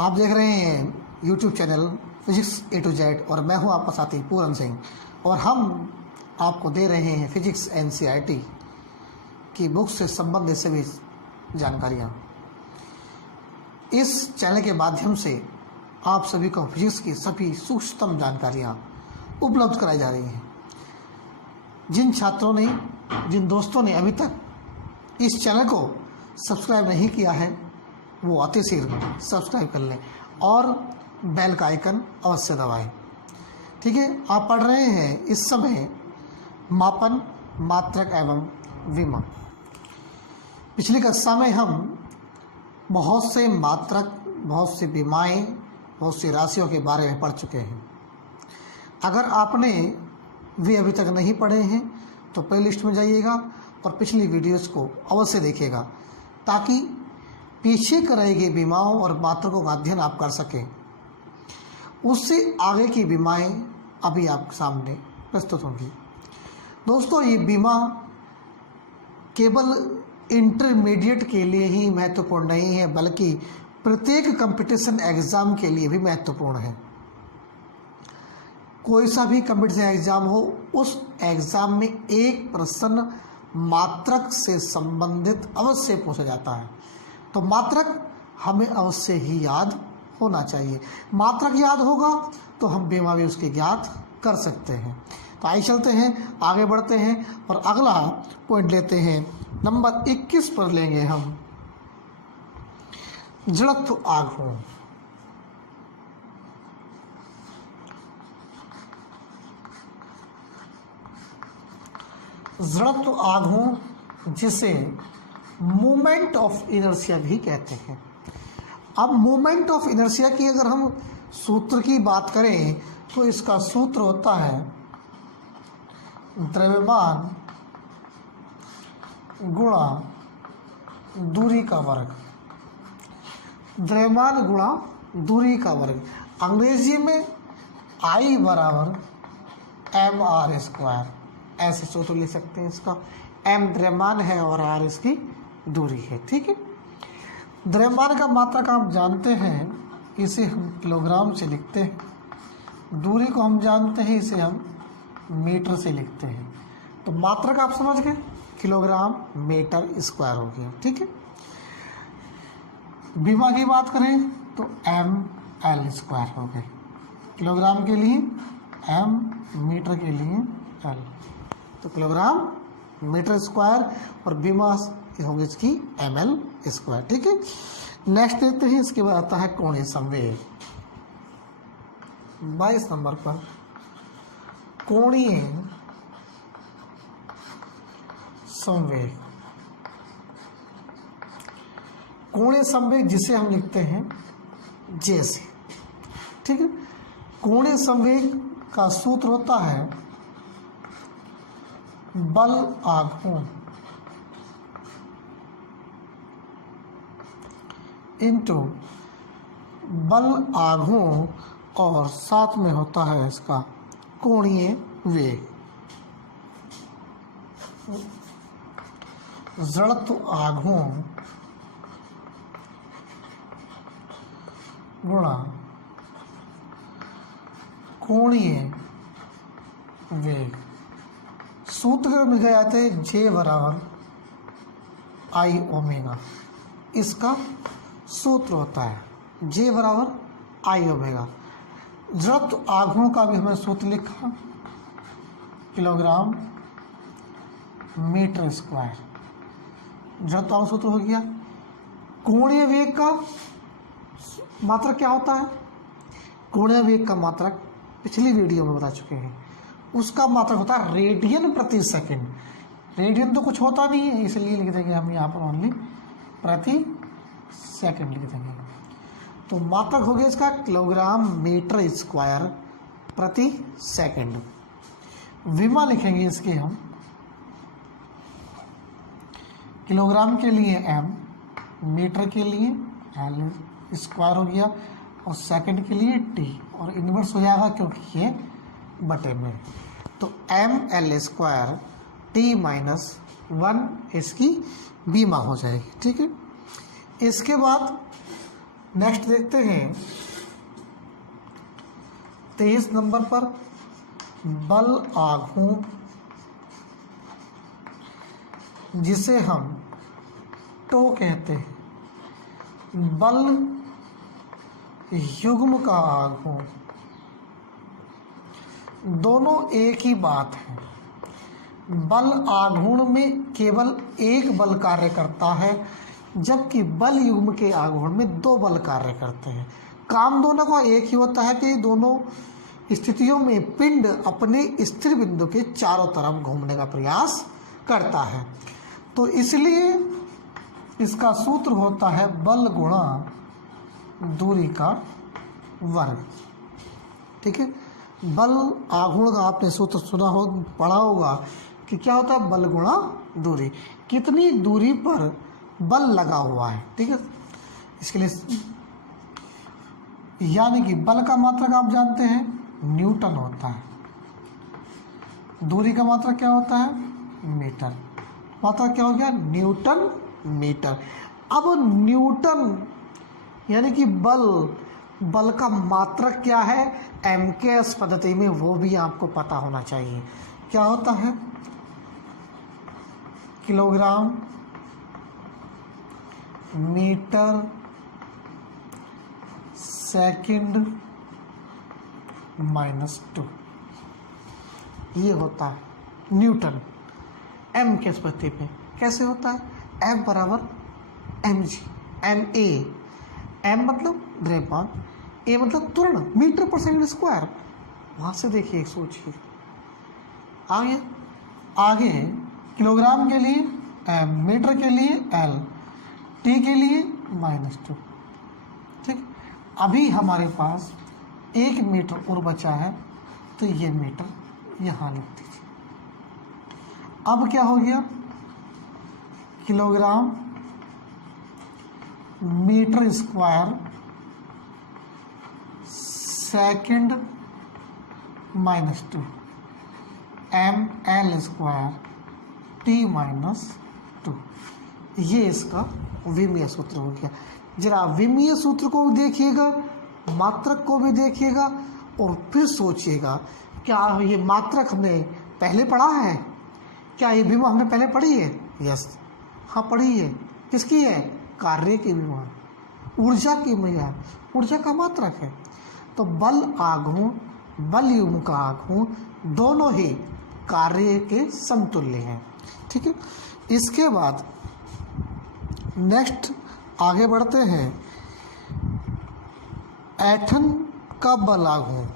आप देख रहे हैं YouTube channel physics A to Z और मैं हूं आपका साथी पूरन सिंह और हम आपको दे रहे हैं फिजिक्स NCERT की बुक से संबंधित सभी जानकारियाँ। इस चैनल के माध्यम से आप सभी को फिजिक्स की सभी सूक्ष्मतम जानकारियाँ उपलब्ध कराई जा रही हैं। जिन छात्रों ने, जिन दोस्तों ने अभी तक इस चैनल को सब्सक्राइब नहीं किया है वो अति शीघ्र सब्सक्राइब कर लें और बेल का आइकन अवश्य दबाएं। ठीक है, आप पढ़ रहे हैं इस समय मापन, मात्रक एवं विमा। पिछली कक्षा में हम बहुत से मात्रक, बहुत से विमाएं, बहुत सी राशियों के बारे में पढ़ चुके हैं। अगर आपने वे अभी तक नहीं पढ़े हैं तो प्लेलिस्ट में जाइएगा और पिछली वीडियोस को अवश्य देखिएगा ताकि पीछे कराई गई बीमाओं और मात्रकों का अध्ययन आप कर सकें। उससे आगे की बीमाएं अभी आपके सामने प्रस्तुत होंगी। दोस्तों, ये बीमा केवल इंटरमीडिएट के लिए ही महत्वपूर्ण नहीं है बल्कि प्रत्येक कंपटीशन एग्ज़ाम के लिए भी महत्वपूर्ण है। कोई सा भी कंपटीशन एग्ज़ाम हो, उस एग्ज़ाम में एक प्रश्न मात्रक से संबंधित अवश्य पूछा जाता है। तो मात्रक हमें अवश्य ही याद होना चाहिए। मात्रक याद होगा तो हम बीमा भी उसके ज्ञात कर सकते हैं। तो आइए चलते हैं, आगे बढ़ते हैं और अगला पॉइंट लेते हैं। नंबर 21 पर लेंगे हम जड़त्व आघूर्ण। जड़त्व आघूर्ण जिसे मोमेंट ऑफ इनर्शिया भी कहते हैं। अब मोमेंट ऑफ इनर्शिया की अगर हम सूत्र की बात करें तो इसका सूत्र होता है द्रव्यमान गुणा दूरी का वर्ग। द्रव्यमान गुणा दूरी का वर्ग, अंग्रेजी में I बराबर mr², ऐसे सूत्र ले सकते हैं। इसका m द्रव्यमान है और r इसकी दूरी है। ठीक है, द्रव्यमान का मात्रक आप जानते हैं, इसे हम किलोग्राम से लिखते हैं। दूरी को हम जानते हैं, इसे हम मीटर से लिखते हैं। तो मात्रक आप समझ गए, किलोग्राम मीटर स्क्वायर हो गया। ठीक है, विमा की बात करें तो ml² हो गए। किलोग्राम के लिए m, मीटर के लिए l। तो किलोग्राम मीटर स्क्वायर और विमा होगी इसकी ml²। ठीक है, नेक्स्ट देखते हैं। इसके बाद आता है कोणीय संवेग। 22 नंबर पर कोणीय संवेग। कोणीय संवेग जिसे हम लिखते हैं J से। ठीक है, कोणीय संवेग का सूत्र होता है बल आघूर्ण इंटू बल आघूर्ण और साथ में होता है इसका कोणीय वेग। जड़त्व आघूर्ण गुणा कोणीय वेग। सूत्र मिल गए जाते हैं J बराबर I ओमेगा। इसका सूत्र होता है J बराबर I ओमेगा। जड़त्व आघूर्ण का भी हमने सूत्र लिखा, किलोग्राम मीटर स्क्वायर। जड़त्व आघूर्ण सूत्र हो गया। कोणीय वेग का मात्रक क्या होता है? कोणीय वेग का मात्रक पिछली वीडियो में बता चुके हैं। उसका मात्रक होता है रेडियन प्रति सेकंड। रेडियन तो कुछ होता नहीं है, इसलिए लिख देंगे हम यहाँ पर ओनली प्रति सेकंड लिख देंगे। तो मात्रक हो गया इसका किलोग्राम मीटर स्क्वायर प्रति सेकंड। विमा लिखेंगे इसके हम, किलोग्राम के लिए m, मीटर के लिए l² हो गया और सेकंड के लिए t, और इन्वर्स हो जाएगा क्योंकि ये बटे में। तो ml² t-1 इसकी बीमा हो जाएगी। ठीक है, इसके बाद नेक्स्ट देखते हैं 23 नंबर पर बल आघूर्ण, जिसे हम टो कहते हैं, बल युग्म का आघूर्ण, दोनों एक ही बात है। बल आघूर्ण में केवल एक बल कार्य करता है, जबकि बल युग्म के आघूर्ण में दो बल कार्य करते हैं। काम दोनों का एक ही होता है कि दोनों स्थितियों में पिंड अपने स्थिर बिंदु के चारों तरफ घूमने का प्रयास करता है। तो इसलिए इसका सूत्र होता है बल गुणा दूरी का वर्ग। ठीक है, बल आघूर्ण का आपने सूत्र सुना हो, पढ़ा होगा कि क्या होता है, बल गुणा दूरी, कितनी दूरी पर बल लगा हुआ है। ठीक है, इसके लिए यानी कि बल का मात्रक आप जानते हैं न्यूटन होता है, दूरी का मात्रक क्या होता है, मीटर। मात्रक क्या हो गया, न्यूटन मीटर। अब न्यूटन यानी कि बल का मात्रक क्या है एमकेएस पद्धति में, वो भी आपको पता होना चाहिए। क्या होता है, किलोग्राम मीटर सेकंड -2, ये होता है न्यूटन एम के पद्धति पे। कैसे होता है, एफ बराबर mg, ma, m मतलब द्रव्यमान, a मतलब त्वरण, मीटर पर सेकंड स्क्वायर। वहाँ से देखिए, सोचिए आगे किलोग्राम के लिए m, मीटर के लिए l, t के लिए -2। ठीक, अभी हमारे पास 1 मीटर और बचा है, तो ये मीटर यहाँ लिख दीजिए। अब क्या हो गया, kilogram metre square second -2, ml स्क्वायर t-2। ये इसका विमीय सूत्र हो गया। जरा विमीय सूत्र को भी देखिएगा, मात्रक को भी देखिएगा, और फिर सोचिएगा क्या ये मात्रक हमने पहले पढ़ा है, क्या ये विमा हमने पहले पढ़ी है। यस, हाँ पढ़ी है। किसकी है, कार्य की विमा, ऊर्जा की विमा, ऊर्जा का मात्रक है। तो बल आघूर्ण, बल युग्म का आघूर्ण दोनों ही कार्य के समतुल्य हैं। ठीक है, इसके बाद नेक्स्ट आगे बढ़ते हैं, ऐंठन का बल आघूर्ण।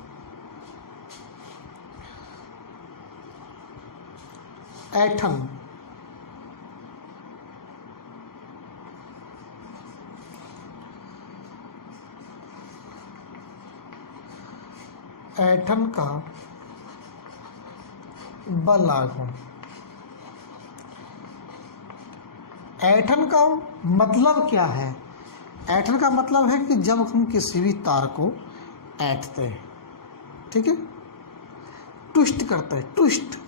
ऐंठन ऐंठन का बल आघूर्ण। ऐंठन का मतलब क्या है, ऐंठन का मतलब है कि जब हम किसी भी तार को ऐंठते हैं, ठीक है, ट्विस्ट करते हैं, ट्विस्ट,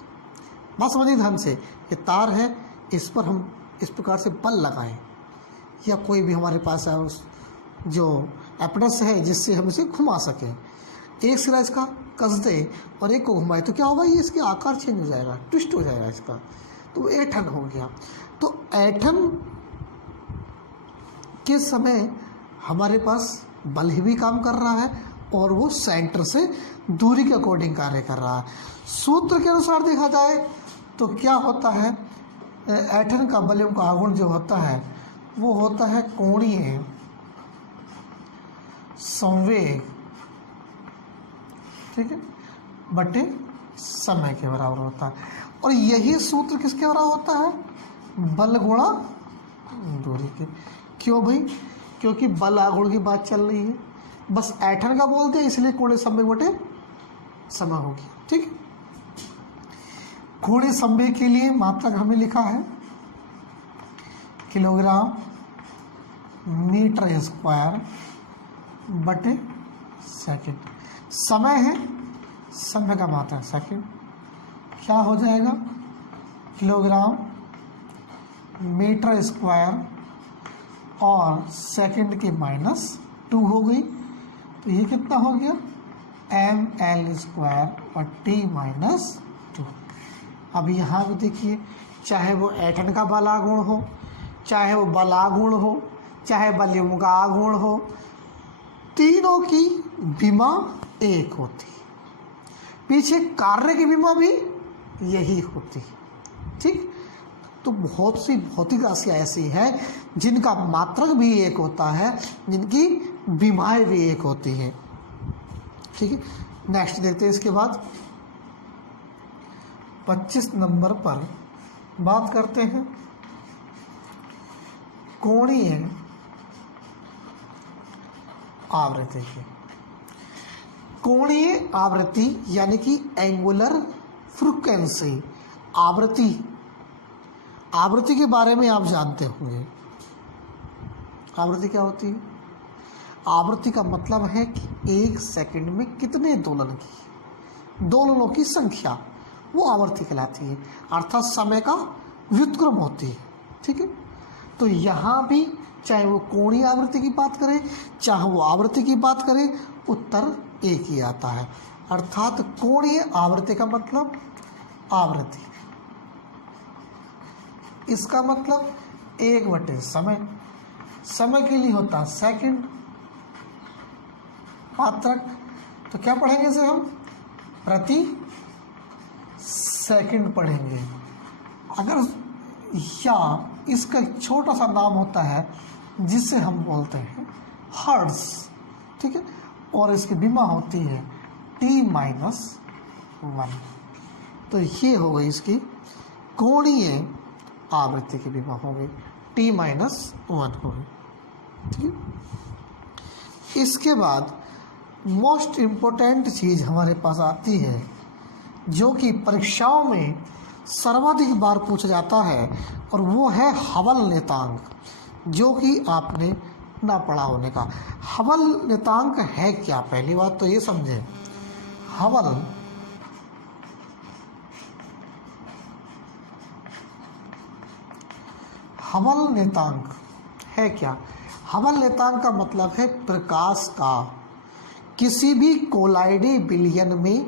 बात समझिए ध्यान से। ये तार है, इस पर हम इस प्रकार से बल लगाएं, या कोई भी हमारे पास है जो एपडस है जिससे हम इसे घुमा सकें, एक सिरा इसका कस दे और एक को घुमाए, तो क्या होगा, ये इसके आकार चेंज हो जाएगा, ट्विस्ट हो जाएगा इसका, तो ऐंठन हो गया। तो ऐंठन के समय हमारे पास बल ही भी काम कर रहा है, और वो सेंटर से दूरी के अकॉर्डिंग कार्य कर रहा है। सूत्र के अनुसार देखा जाए तो क्या होता है, ऐंठन का बल का आघूर्ण जो होता है वो होता है कोणीय संवेग, ठीक है, बटे समय के बराबर होता है। और यही सूत्र किसके बराबर होता है, बल गुणा दूरी के। क्यों भाई, क्योंकि बल आघूर्ण की बात चल रही है, बस ऐंठन का बोलते हैं, इसलिए कोणीय संवेग बटे समय हो गया। ठीक है, कोणीय संवेग के लिए मात्रक हमें लिखा है किलोग्राम मीटर स्क्वायर बटे सेकंड। समय है, समय का मात्रक सेकंड, क्या हो जाएगा, किलोग्राम मीटर स्क्वायर और सेकंड के 2 हो गई, तो ये कितना हो गया ml² और t माइनस 2। अब यहाँ भी देखिए, चाहे वो एटन का बलागुण हो, चाहे वो बलागुण हो, चाहे वॉल्यूम का आगुण हो, तीनों की विमा एक होती, पीछे कार्य की विमा भी यही होती। ठीक, तो बहुत सी भौतिक राशियाँ ऐसी हैं जिनका मात्रक भी एक होता है, जिनकी विमाएँ भी एक होती हैं। ठीक है, नेक्स्ट देखते हैं। इसके बाद 25 नंबर पर बात करते हैं कोणीय आवृत्ति की। कोणीय आवृत्ति यानी कि एंगुलर फ्रीक्वेंसी, आवृत्ति के बारे में आप जानते होंगे। आवृत्ति क्या होती है? आवृत्ति का मतलब है कि 1 सेकंड में कितने दोलनों की संख्या, वो आवृत्ति कहलाती है, अर्थात समय का व्युत्क्रम होती है। ठीक है, तो यहाँ भी चाहे वो कोणीय आवृत्ति की बात करें, चाहे वो आवृत्ति की बात करें, उत्तर एक ही आता है। अर्थात कोणीय आवृत्ति का मतलब आवृत्ति, इसका मतलब 1/समय, समय के लिए होता है सेकंड मात्रक, तो क्या पढ़ेंगे इसे हम? प्रति सेकंड पढ़ेंगे। अगर या इसका एक छोटा सा नाम होता है जिसे हम बोलते हैं हर्ट्ज। ठीक है, और इसकी विमा होती है t-1। तो ये हो गई इसकी कोणीय आवृत्ति की विमा हो गई, t-1 हो गई। ठीक है, इसके बाद मोस्ट इम्पोर्टेंट चीज़ हमारे पास आती है, जो कि परीक्षाओं में सर्वाधिक बार पूछा जाता है, और वो है हबल नियतांक, जो कि आपने ना पढ़ा होने का। हबल नियतांक है क्या? पहली बात तो ये समझें, हबल नियतांक है क्या? हबल नियतांक का मतलब है प्रकाश का किसी भी कोलाइडी विलयन में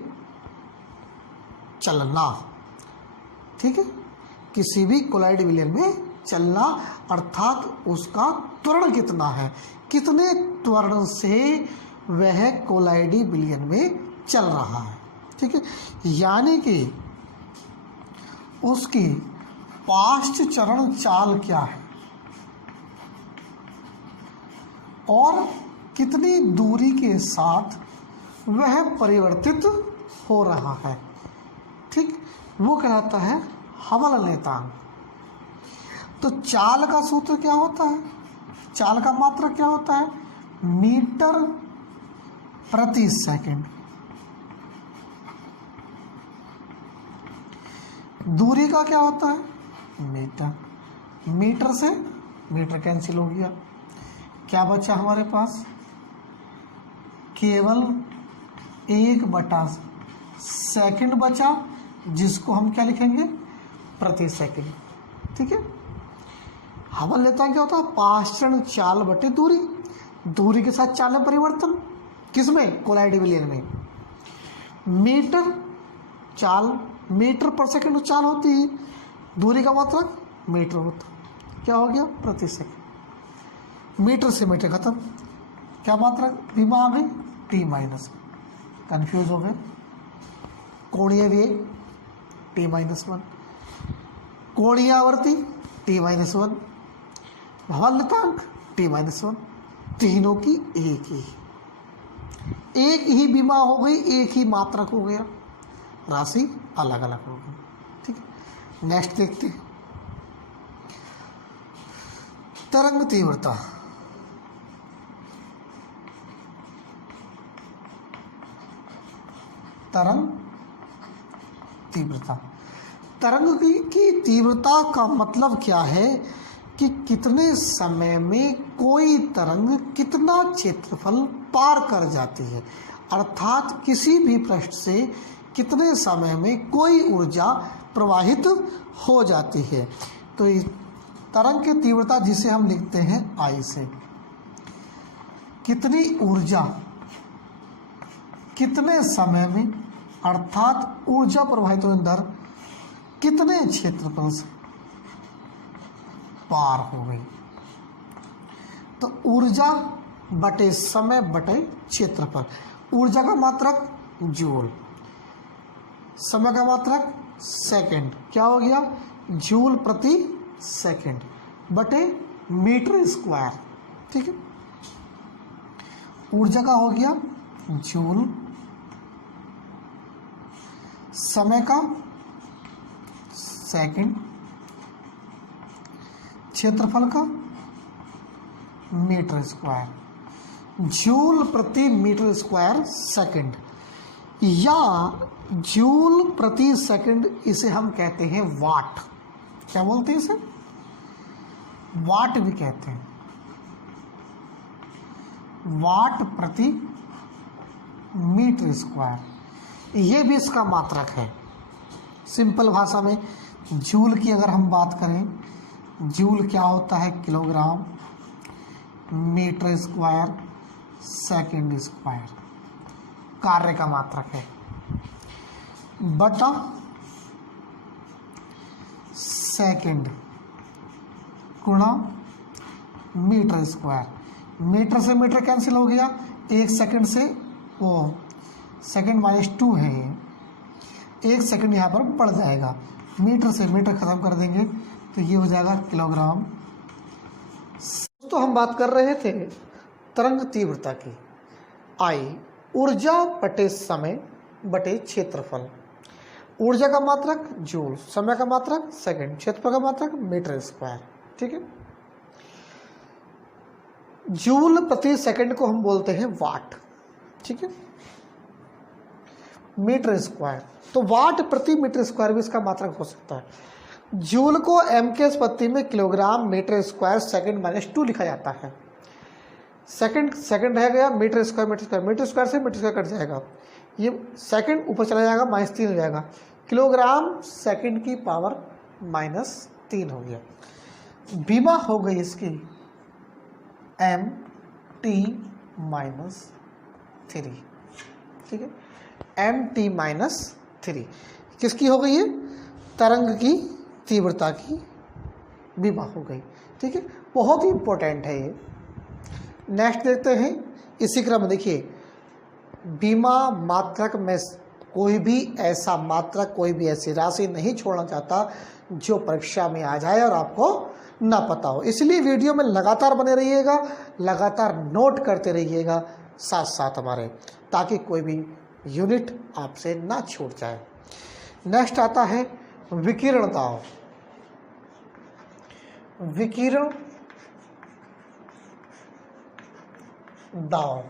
चलना। ठीक है, किसी भी कोलाइड विलयन में चलना, अर्थात उसका त्वरण कितना है, कितने त्वरण से वह कोलाइडी विलयन में चल रहा है। ठीक है, यानी कि उसकी पार्श्व चरण चाल क्या है और कितनी दूरी के साथ वह परिवर्तित हो रहा है। ठीक, वो कहलाता है हबल नियतांक। तो चाल का सूत्र क्या होता है? चाल का मात्रक क्या होता है? मीटर प्रति सेकंड। दूरी का क्या होता है? मीटर। मीटर से मीटर कैंसिल हो गया, क्या बचा हमारे पास? केवल 1/सेकंड बचा, जिसको हम क्या लिखेंगे? प्रति सेकंड। ठीक है, हबल नियतांक क्या होता है? पार्श्व चाल बटे दूरी, दूरी के साथ चाल में परिवर्तन, किसमें? कोलाइड विलयन में। मीटर चाल, मीटर पर सेकंड चाल होती है, दूरी का मात्रक मीटर होता, क्या हो गया? प्रति सेकंड। मीटर से मीटर खत्म, क्या मात्रक? विमा आ गई t-। कंफ्यूज हो गए? कोणीय वेग t-1, कोणीय आवर्ती t-1, हबल नियतांक t-1, तीनों की एक ही विमा हो गई, एक ही मात्रक हो गया, राशि अलग अलग हो गई। ठीक है, नेक्स्ट देखते हैं तरंग तीव्रता। तरंग तीव्रता, तरंग की तीव्रता का मतलब क्या है कि कितने समय में कोई तरंग कितना क्षेत्रफल पार कर जाती है, अर्थात किसी भी पृष्ठ से कितने समय में कोई ऊर्जा प्रवाहित हो जाती है। तो इस तरंग की तीव्रता जिसे हम लिखते हैं I से, कितनी ऊर्जा कितने समय में, अर्थात ऊर्जा प्रवाहित होने दर कितने क्षेत्रफल से पार हो गई। तो ऊर्जा बटे समय बटे क्षेत्रफल। ऊर्जा का मात्रक जूल, समय का मात्रक सेकंड, क्या हो गया जूल प्रति सेकंड बटे मीटर स्क्वायर। ठीक है, ऊर्जा का हो गया जूल, समय का सेकंड, क्षेत्रफल का मीटर स्क्वायर। जूल प्रति मीटर स्क्वायर सेकंड या जूल प्रति सेकंड, इसे हम कहते हैं वाट। क्या बोलते हैं इसे? वाट भी कहते हैं। वाट प्रति मीटर स्क्वायर, ये भी इसका मात्रक है। सिंपल भाषा में जूल की अगर हम बात करें, जूल क्या होता है kilogram metre square second square, कार्य का मात्रक है, बटा सेकंड गुणा मीटर स्क्वायर। मीटर से मीटर कैंसिल हो गया, एक सेकंड से वो सेकंड -2 है, ये एक सेकंड यहाँ पर बढ़ जाएगा, मीटर से मीटर खत्म कर देंगे तो ये हो जाएगा किलोग्राम। तो हम बात कर रहे थे तरंग तीव्रता की। आई ऊर्जा बटे समय बटे क्षेत्रफल। ऊर्जा का मात्रक जूल, समय का मात्रक सेकंड, क्षेत्रफल का मात्रक मीटर स्क्वायर। ठीक है, जूल प्रति सेकंड को हम बोलते हैं वाट। ठीक है, मीटर स्क्वायर, तो वाट प्रति मीटर स्क्वायर भी इसका मात्रक हो सकता है। जूल को m के स्पत्ति में किलोग्राम मीटर स्क्वायर सेकंड -2 लिखा जाता है। सेकंड रह गया, मीटर स्क्वायर मीटर स्क्वायर से मीटर स्क्वायर कट जाएगा, ये सेकंड ऊपर चला जाएगा, -3 हो जाएगा, किलोग्राम सेकंड की पावर -3 हो गया। बीमा हो गई इसकी mt-3। ठीक है, mt-3 किसकी हो गई है? तरंग की तीव्रता की बीमा हो गई। ठीक है, बहुत ही इंपॉर्टेंट है ये। नेक्स्ट देखते हैं इसी क्रम में। देखिए, बीमा मात्रक में कोई भी ऐसा मात्रक, कोई भी ऐसी राशि नहीं छोड़ना चाहता जो परीक्षा में आ जाए और आपको ना पता हो। इसलिए वीडियो में लगातार बने रहिएगा, लगातार नोट करते रहिएगा साथ साथ हमारे, ताकि कोई भी यूनिट आपसे ना छूट जाए। नेक्स्ट आता है विकिरण दाब। विकिरण दाब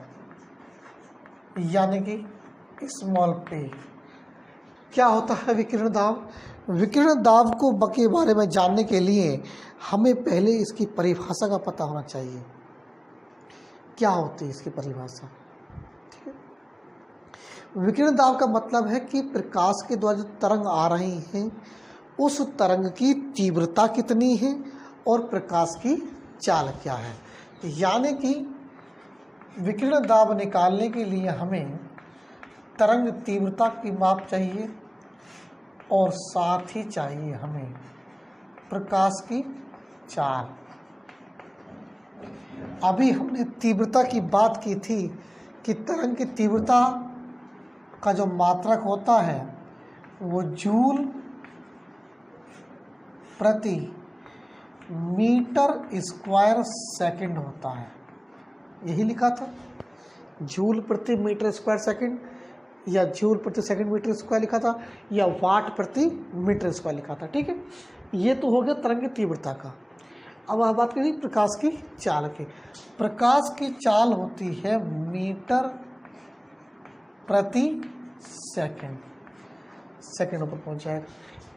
यानी कि स्मॉल p। क्या होता है विकिरण दाब? विकिरण दाब को के बारे में जानने के लिए हमें पहले इसकी परिभाषा का पता होना चाहिए। क्या होती है इसकी परिभाषा? ठीक है, विकिरण दाब का मतलब है कि प्रकाश के द्वारा जो तरंग आ रही हैं उस तरंग की तीव्रता कितनी है और प्रकाश की चाल क्या है। यानी कि विकिरण दाब निकालने के लिए हमें तरंग तीव्रता की माप चाहिए और साथ ही चाहिए हमें प्रकाश की चाल। अभी हमने तीव्रता की बात की थी कि तरंग की तीव्रता का जो मात्रक होता है वो जूल प्रति मीटर स्क्वायर सेकंड होता है। यही लिखा था, जूल प्रति मीटर स्क्वायर सेकंड या जूल प्रति सेकंड मीटर स्क्वायर लिखा था, या वाट प्रति मीटर स्क्वायर लिखा था। ठीक है, ये तो हो गया तरंग की तीव्रता का। अब आप बात करें प्रकाश की चाल की। प्रकाश की चाल होती है मीटर प्रति सेकंड। सेकंड ऊपर पहुंच जाएगा,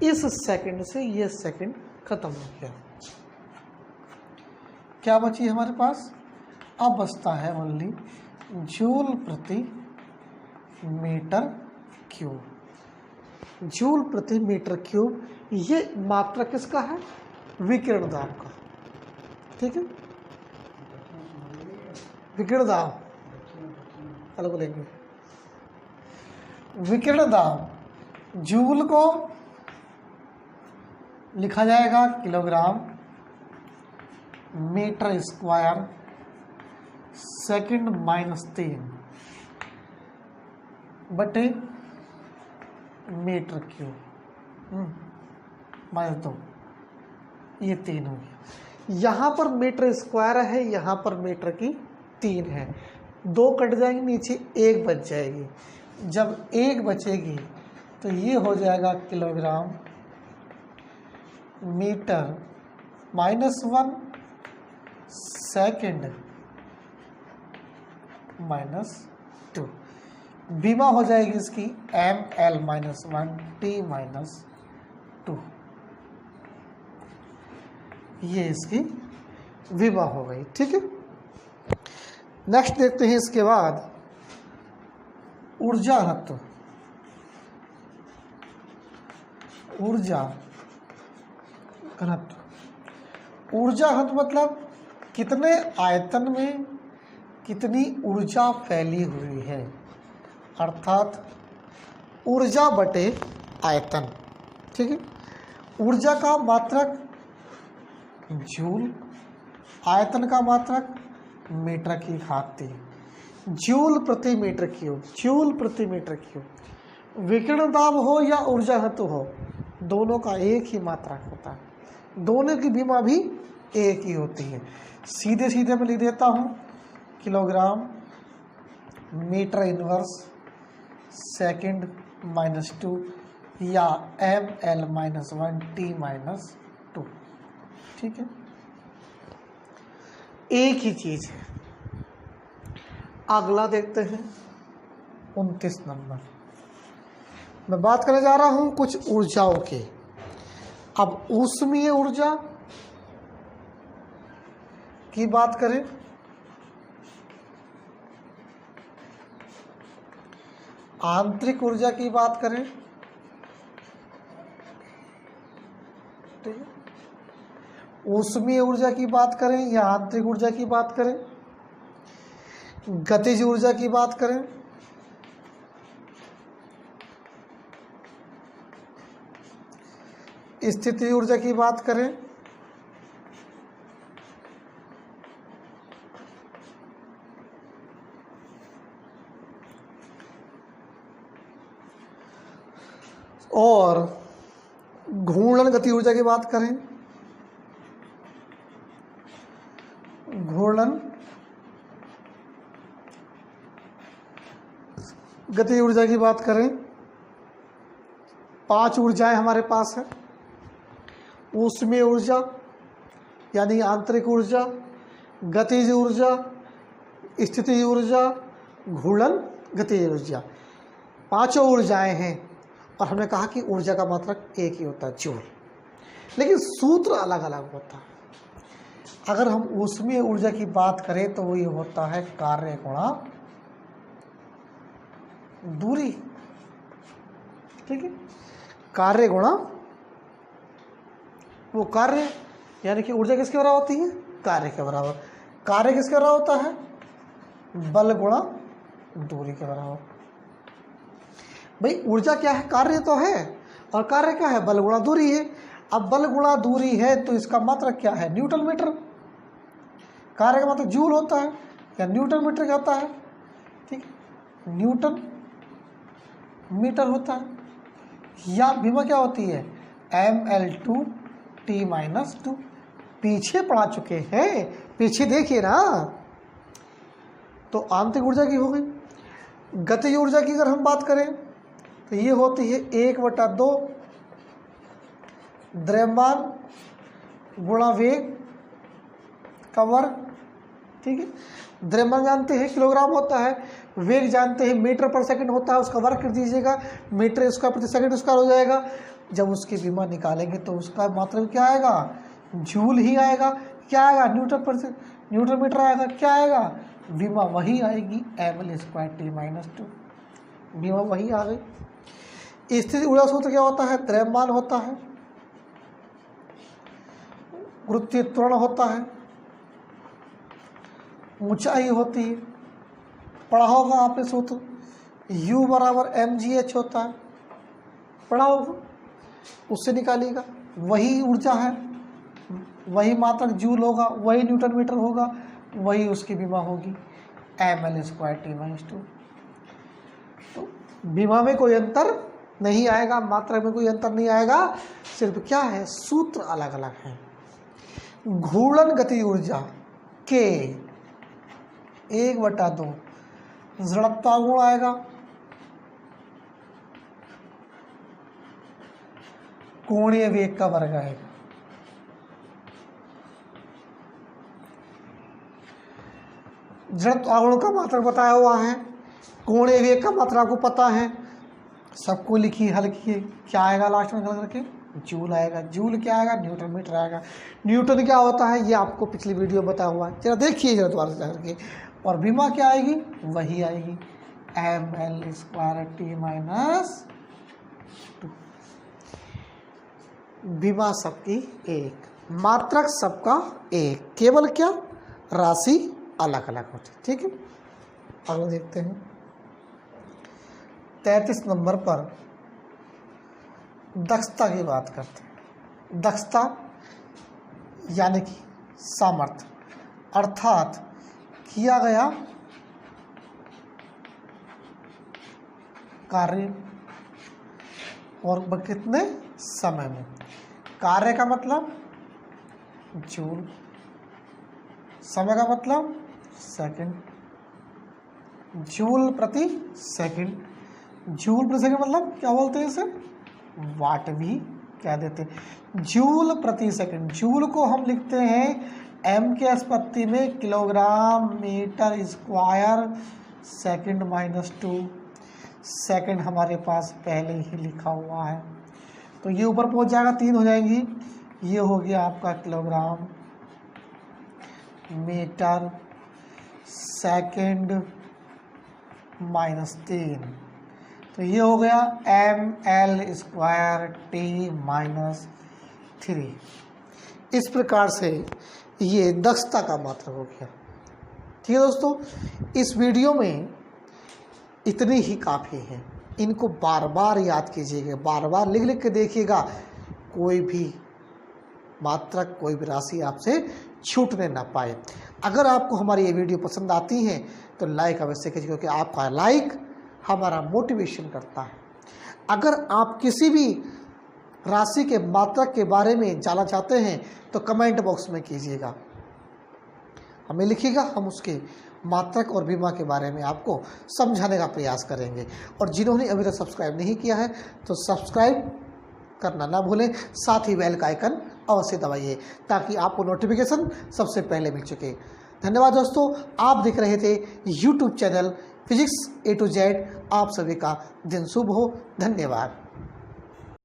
इस सेकंड से ये सेकंड खत्म हो गया। क्या बची हमारे पास? अब बचता है ओनली जूल प्रति मीटर क्यूब। जूल प्रति मीटर क्यूब, ये मात्रा किसका है? विकिरण दाब का। ठीक है, विकिरण दाब कल बोलेंगे। विकिरण दाब जूल को लिखा जाएगा kilogram metre square second minus 3 बटे मीटर क्यूब माइनस 2, ये 3 हो गया। यहाँ पर मीटर स्क्वायर है, यहाँ पर मीटर की 3 है, 2 कट जाएंगे, नीचे 1 बच जाएगी। जब 1 बचेगी तो ये हो जाएगा किलोग्राम मीटर -1 सेकंड -2। विमा हो जाएगी इसकी ml-1 t-2। ये इसकी विमा हो गई। ठीक है, नेक्स्ट देखते हैं इसके बाद ऊर्जा घनत्व। ऊर्जा घनत्व, ऊर्जा घनत्व मतलब कितने आयतन में कितनी ऊर्जा फैली हुई है, अर्थात ऊर्जा बटे आयतन। ठीक है, ऊर्जा का मात्रक जूल, आयतन का मात्रक मीटर की घात 3, जूल प्रति मीटर क्यूब, जूल प्रति मीटर क्यूब। विकिरण दाब हो या ऊर्जा घनत्व हो, दोनों का एक ही मात्रक होता है, दोनों की विमा भी एक ही होती है। सीधे सीधे मैं लिख देता हूँ किलोग्राम मीटर इनवर्स सेकंड -2 या ml-1 t-2। ठीक है, एक ही चीज है। अगला देखते हैं 29 नंबर। मैं बात करने जा रहा हूं कुछ ऊर्जाओं के। अब ऊष्मीय ऊर्जा की बात करें, आंतरिक ऊर्जा की बात करें, ठीक है, ऊष्मीय ऊर्जा की बात करें या आंतरिक ऊर्जा की बात करें, गतिज ऊर्जा की बात करें, स्थितिज ऊर्जा की बात करें, और घूर्णन गति ऊर्जा की बात करें, घूर्णन गति ऊर्जा की बात करें, 5 ऊर्जाएं हमारे पास है। ऊष्मीय ऊर्जा यानी आंतरिक ऊर्जा, गतिज ऊर्जा, स्थितिज ऊर्जा, घूर्णन गतिज ऊर्जा, 5 ऊर्जाएं हैं। और हमने कहा कि ऊर्जा का मात्रक एक ही होता है, जूल, लेकिन सूत्र अलग अलग होता है। अगर हम ऊष्मीय ऊर्जा की बात करें तो वो ये होता है कार्य गुणा दूरी। ठीक है, कार्य गुणा वो कार्य, यानी कि ऊर्जा किसके बराबर होती है, कार्य के बराबर। कार्य किसके बराबर होता है, बल गुणा दूरी के बराबर। भाई ऊर्जा क्या है, कार्य तो है, और कार्य क्या है, बल गुणा दूरी है। अब बल गुणा दूरी है तो इसका मात्रक क्या है, न्यूटन मीटर। कार्य का मात्रक जूल होता है या न्यूटन मीटर का होता है। ठीक, न्यूटन मीटर होता है। या विमा क्या होती है, ml-2 t-2। पीछे पढ़ा चुके हैं, पीछे देखिए ना। तो आंतरिक ऊर्जा की हो गई। गतिज ऊर्जा की अगर हम बात करें तो ये होती है 1/2 द्रव्यमान गुणा वेग का वर्ग। ठीक है, द्रव्यमान जानते हैं किलोग्राम होता है, वेग जानते हैं मीटर पर सेकंड होता है, उसका वर्ग कर दीजिएगा, मीटर स्क्वायर प्रति सेकंड स्क्वायर हो जाएगा। जब उसकी विमा निकालेंगे तो उसका मात्रक क्या आएगा, जूल ही आएगा। क्या आएगा, न्यूटन मीटर आएगा। क्या आएगा, विमा वही आएगी, ml² t-2। विमा वही आ गई। स्थिति ऊर्जा सूत्र क्या होता है, द्रव्यमान होता है, गुरुत्वीय त्वरण होता है, ऊंचाई होती है, पढ़ा होगा आपने सूत्र, U बराबर mgh होता है, पढ़ा होगा, उससे निकालिएगा। वही ऊर्जा है, वही मात्रक जूल होगा, वही न्यूटन मीटर होगा, वही उसकी विमा होगी mL²T/2। तो विमा में कोई अंतर नहीं आएगा, मात्रक में कोई अंतर नहीं आएगा, सिर्फ क्या है, सूत्र अलग अलग है। घूर्णन गति ऊर्जा K 1/2 जड़त्वा गुण आएगा, कोणीय वेग का वर्ग आएगा। जड़त्व आगुण का मात्रक बताया हुआ है, कोणीय वेग का मात्रक आपको पता है, सबको लिखिए, हल किए, क्या आएगा लास्ट में हल करके, जूल आएगा। जूल क्या आएगा, न्यूटन मीटर आएगा। न्यूटन क्या होता है ये आपको पिछली वीडियो बताया हुआ है, जरा देखिए जरा दोबारा से करके। और विमा क्या आएगी, वही आएगी mL²T/2। विमा सबकी एक, मात्रक सबका एक, केवल क्या, राशि अलग अलग होती। ठीक है, अगला देखते हैं 33 नंबर पर दक्षता की बात करते हैं। दक्षता यानी कि सामर्थ्य, अर्थात किया गया कार्य और कितने समय में। कार्य का मतलब जूल, समय का मतलब सेकंड, जूल प्रति सेकंड। जूल प्रति सेकंड मतलब क्या बोलते हैं इसे, वाट भी कह देते हैं। जूल प्रति सेकंड, जूल को हम लिखते हैं m के अस्पत्ति में kilogram metre square second -2। Second हमारे पास पहले ही लिखा हुआ है, तो ये ऊपर पहुंच जाएगा, 3 हो जाएंगी। ये हो गया आपका किलोग्राम मीटर सेकंड -3, तो ये हो गया mL²T/3। इस प्रकार से ये दक्षता का मात्रक हो गया। ठीक है दोस्तों, इस वीडियो में इतनी ही काफ़ी है, इनको बार बार याद कीजिएगा, बार बार लिख लिख के देखिएगा, कोई भी मात्रक, कोई भी राशि आपसे छूटने ना पाए। अगर आपको हमारी ये वीडियो पसंद आती है तो लाइक अवश्य कीजिए, क्योंकि आपका लाइक हमारा मोटिवेशन करता है। अगर आप किसी भी राशि के मात्रक के बारे में जानना चाहते हैं तो कमेंट बॉक्स में कीजिएगा, हमें लिखिएगा, हम उसके मात्रक और विमा के बारे में आपको समझाने का प्रयास करेंगे। और जिन्होंने अभी तक सब्सक्राइब नहीं किया है तो सब्सक्राइब करना ना भूलें, साथ ही बेल का आइकन अवश्य दबाइए ताकि आपको नोटिफिकेशन सबसे पहले मिल सके। धन्यवाद दोस्तों, आप देख रहे थे YouTube channel physics A to Z। आप सभी का दिन शुभ हो, धन्यवाद।